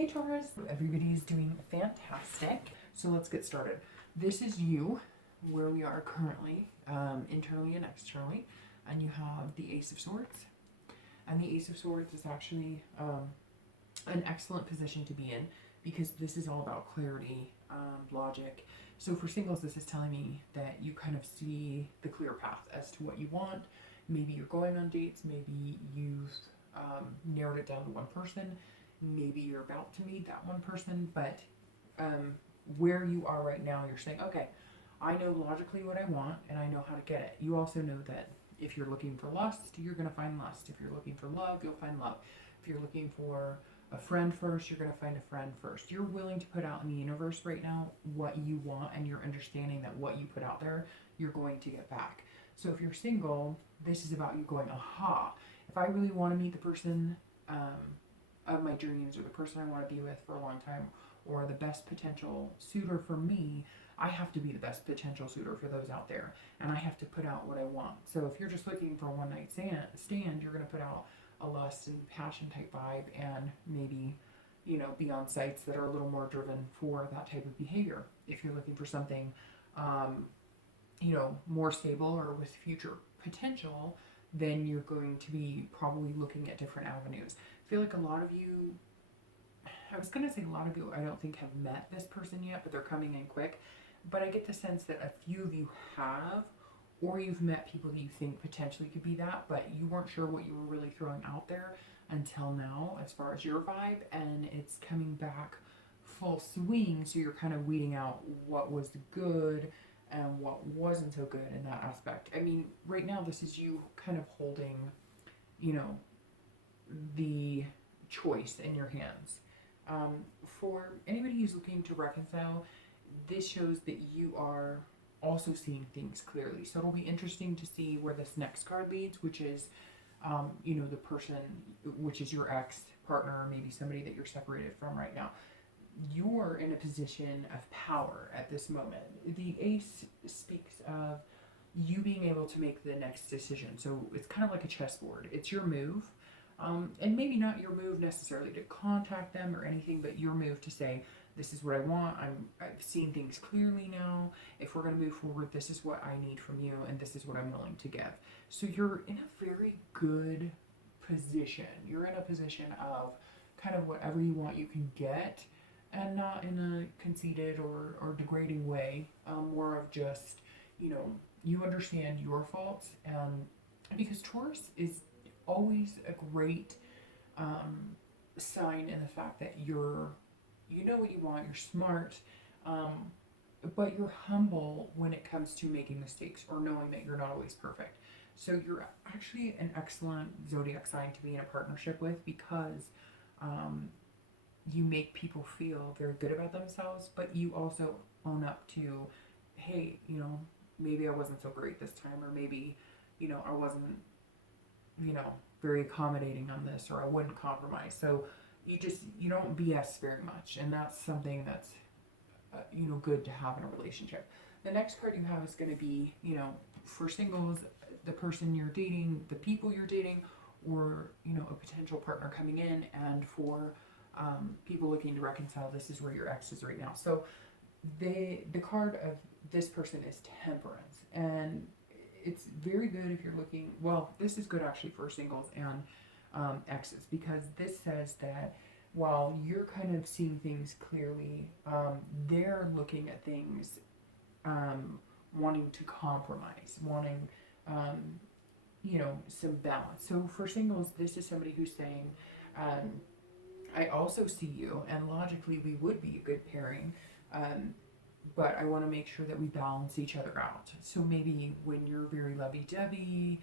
Hey Taurus, everybody's doing fantastic. So let's get started. This is you, where we are currently, internally and externally, and you have the Ace of Swords. And the Ace of Swords is actually an excellent position to be in because this is all about clarity, logic. So for singles, this is telling me that you kind of see the clear path as to what you want. Maybe you're going on dates, maybe you've narrowed it down to one person. Maybe you're about to meet that one person, but where you are right now, you're saying, okay, I know logically what I want and I know how to get it. You also know that if you're looking for lust, you're going to find lust. If you're looking for love, you'll find love. If you're looking for a friend first, you're going to find a friend first. You're willing to put out in the universe right now what you want, and you're understanding that what you put out there, you're going to get back. So if you're single, this is about you going, aha, if I really want to meet the person of my dreams, or the person I want to be with for a long time, or the best potential suitor for me, I have to be the best potential suitor for those out there, and I have to put out what I want. So if you're just looking for a one night stand, you're going to put out a lust and passion type vibe, and maybe, you know, be on sites that are a little more driven for that type of behavior. If you're looking for something, you know, more stable or with future potential, then you're going to be probably looking at different avenues. I feel like a lot of you, I was going to say a lot of you, I don't think have met this person yet, but they're coming in quick. But I get the sense that a few of you have, or you've met people that you think potentially could be that, but you weren't sure what you were really throwing out there until now as far as your vibe, and it's coming back full swing, so you're kind of weeding out what was good and what wasn't so good in that aspect. I mean, right now this is you kind of holding, you know, the choice in your hands. For anybody who's looking to reconcile, this shows that you are also seeing things clearly. So it'll be interesting to see where this next card leads, which is, you know, the person, which is your ex partner, maybe somebody that you're separated from right now. You're in a position of power at this moment. The Ace speaks of you being able to make the next decision. So it's kind of like a chessboard. It's your move. And maybe not your move necessarily to contact them or anything, but your move to say, this is what I want. I've seen things clearly now. If we're going to move forward, this is what I need from you, and this is what I'm willing to give. So you're in a very good position. You're in a position of kind of whatever you want you can get, and not in a conceited or degrading way. More of just, you know, you understand your faults, and because Taurus is always a great sign in the fact that you know what you want, you're smart, but you're humble when it comes to making mistakes or knowing that you're not always perfect. So you're actually an excellent zodiac sign to be in a partnership with, because you make people feel very good about themselves, but you also own up to, hey, you know, maybe I wasn't so great this time, or maybe, you know, I wasn't, you know, very accommodating on this, or I wouldn't compromise. So you don't BS very much, and that's something that's you know, good to have in a relationship. The next card you have is going to be, you know, for singles, the person you're dating, the people you're dating, or, you know, a potential partner coming in. And for people looking to reconcile, this is where your ex is right now. So the card of this person is Temperance, and it's very good if you're looking, well, this is good actually for singles and exes, because this says that while you're kind of seeing things clearly, they're looking at things, wanting to compromise, wanting, you know, some balance. So for singles, this is somebody who's saying, I also see you, and logically we would be a good pairing, but I want to make sure that we balance each other out. So maybe when you're very lovey-dovey,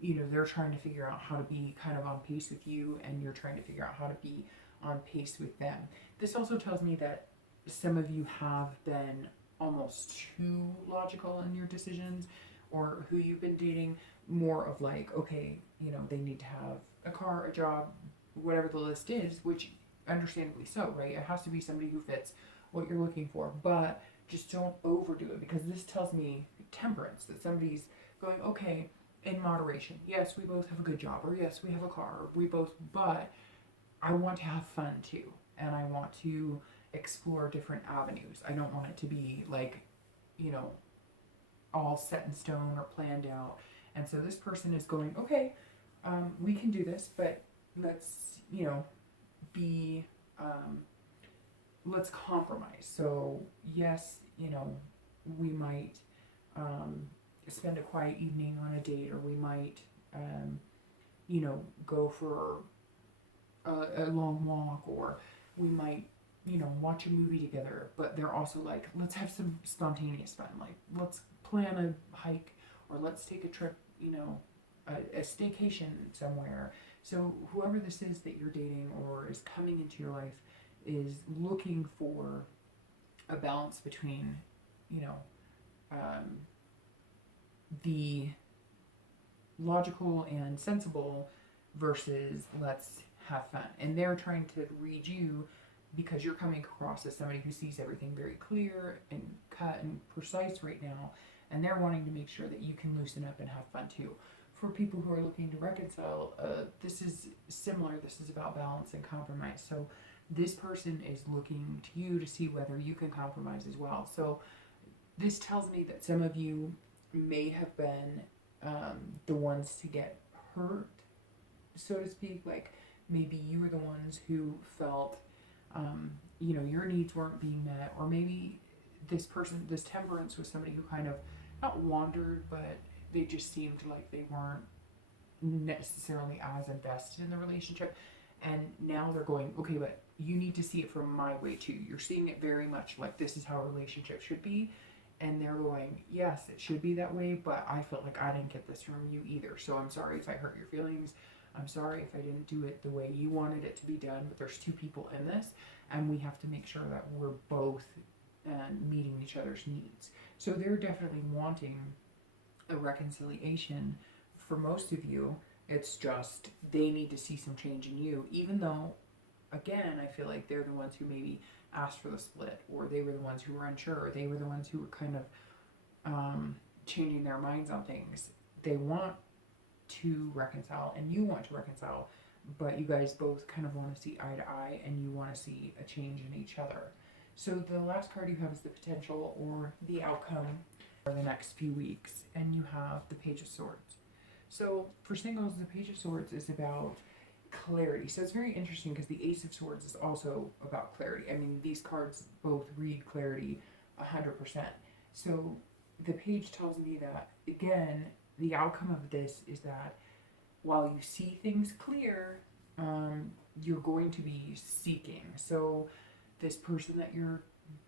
you know, they're trying to figure out how to be kind of on pace with you, and you're trying to figure out how to be on pace with them. This also tells me that some of you have been almost too logical in your decisions, or who you've been dating, more of like, okay, you know, they need to have a car, a job, whatever the list is, which understandably so, right? It has to be somebody who fits what you're looking for, but just don't overdo it, because this tells me temperance, that somebody's going, okay, in moderation. Yes, we both have a good job, or yes, we have a car, or we both, but I want to have fun too, and I want to explore different avenues. I don't want it to be like, you know, all set in stone or planned out. And so this person is going, okay, we can do this, but let's, you know, be, let's compromise. So yes, you know, we might spend a quiet evening on a date, or we might, you know, go for a long walk, or we might, you know, watch a movie together. But they're also like, let's have some spontaneous fun. Like, let's plan a hike, or let's take a trip, you know, a staycation somewhere. So whoever this is that you're dating or is coming into your life is looking for a balance between, you know, the logical and sensible versus let's have fun. And they're trying to read you because you're coming across as somebody who sees everything very clear and cut and precise right now, and they're wanting to make sure that you can loosen up and have fun too. For people who are looking to reconcile, this is similar. This is about balance and compromise. So this person is looking to you to see whether you can compromise as well. So this tells me that some of you may have been the ones to get hurt, so to speak. Like, maybe you were the ones who felt, you know, your needs weren't being met, or maybe this person, this temperance, was somebody who kind of not wandered, but they just seemed like they weren't necessarily as invested in the relationship. And now they're going, okay, but you need to see it from my way too. You're seeing it very much like this is how a relationship should be. And they're going, yes, it should be that way, but I felt like I didn't get this from you either. So I'm sorry if I hurt your feelings. I'm sorry if I didn't do it the way you wanted it to be done. But there's two people in this, and we have to make sure that we're both meeting each other's needs. So they're definitely wanting a reconciliation. For most of you, it's just they need to see some change in you, even though, again, I feel like they're the ones who maybe asked for the split, or they were the ones who were unsure, or they were the ones who were kind of changing their minds on things. They want to reconcile, and you want to reconcile, but you guys both kind of want to see eye to eye, and you want to see a change in each other. So the last card you have is the potential or the outcome for the next few weeks, and you have the Page of Swords. So for singles, the Page of Swords is about clarity. So it's very interesting because the Ace of Swords is also about clarity. I mean, these cards both read clarity 100%. So the page tells me that, again, the outcome of this is that while you see things clear, you're going to be seeking. So this person that you're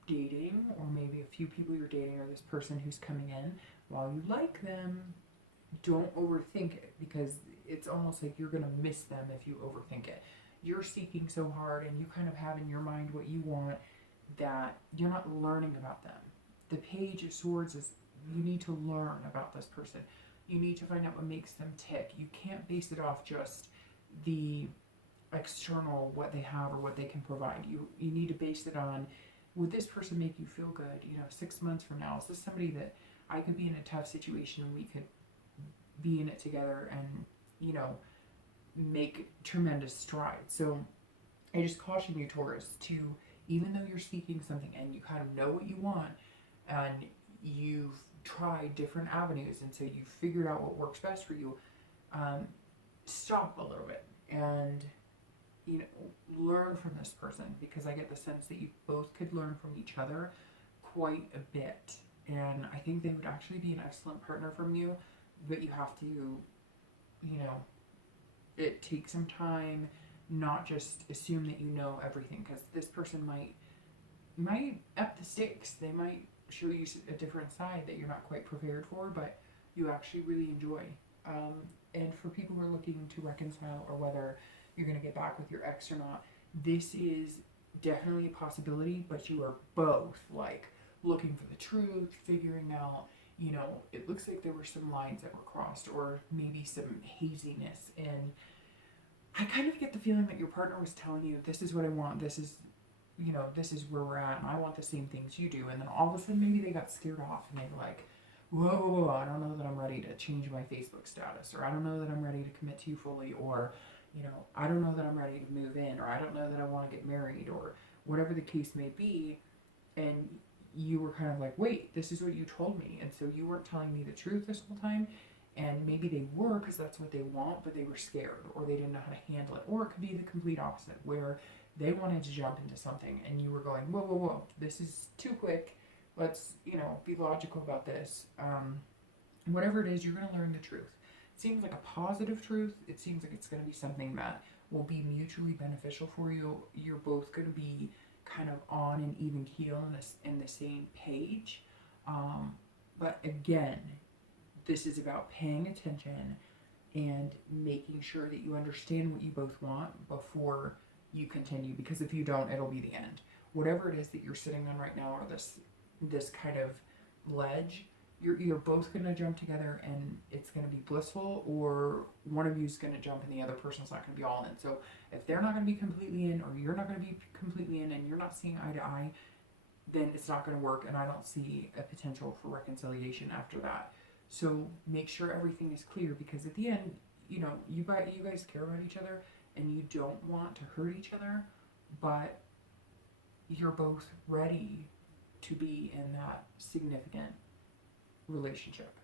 dating, or maybe a few people you're dating, or this person who's coming in, while you like them, don't overthink it, because it's almost like you're going to miss them if you overthink it. You're seeking so hard, and you kind of have in your mind what you want, that you're not learning about them. The Page of Swords is, you need to learn about this person. You need to find out what makes them tick. You can't base it off just the external, what they have or what they can provide. You need to base it on, would this person make you feel good? You know, 6 months from now, is this somebody that I could be in a tough situation and we could be in it together and, you know, make tremendous strides. So I just caution you, Taurus, to, even though you're seeking something and you kind of know what you want, and you've tried different avenues, and so you've figured out what works best for you, stop a little bit and, you know, learn from this person, because I get the sense that you both could learn from each other quite a bit. And I think they would actually be an excellent partner from you, but you have to, you know, it takes some time, not just assume that you know everything, because this person might up the stakes. They might show you a different side that you're not quite prepared for, but you actually really enjoy. And for people who are looking to reconcile, or whether you're going to get back with your ex or not, this is definitely a possibility, but you are both like looking for the truth, figuring out, you know, it looks like there were some lines that were crossed, or maybe some haziness. And I kind of get the feeling that your partner was telling you, this is what I want, this is, you know, this is where we're at, and I want the same things you do. And then all of a sudden, maybe they got scared off, and they were like, whoa, I don't know that I'm ready to change my Facebook status, or I don't know that I'm ready to commit to you fully, or, you know, I don't know that I'm ready to move in, or I don't know that I want to get married, or whatever the case may be. And you were kind of like, wait, this is what you told me. And so you weren't telling me the truth this whole time. And maybe they were, because that's what they want, but they were scared, or they didn't know how to handle it. Or it could be the complete opposite, where they wanted to jump into something and you were going, whoa, whoa, whoa, this is too quick. Let's, you know, be logical about this. Whatever it is, you're going to learn the truth. It seems like a positive truth. It seems like it's going to be something that will be mutually beneficial for you. You're both going to be kind of on an even keel in the same page. But again, this is about paying attention and making sure that you understand what you both want before you continue, because if you don't, it'll be the end. Whatever it is that you're sitting on right now, or this kind of ledge, you're both going to jump together and it's going to be blissful, or one of you is going to jump and the other person's not going to be all in. So if they're not going to be completely in, or you're not going to be completely in, and you're not seeing eye to eye, then it's not going to work, and I don't see a potential for reconciliation after that. So make sure everything is clear, because at the end, you know, you guys care about each other and you don't want to hurt each other, but you're both ready to be in that significant relationship.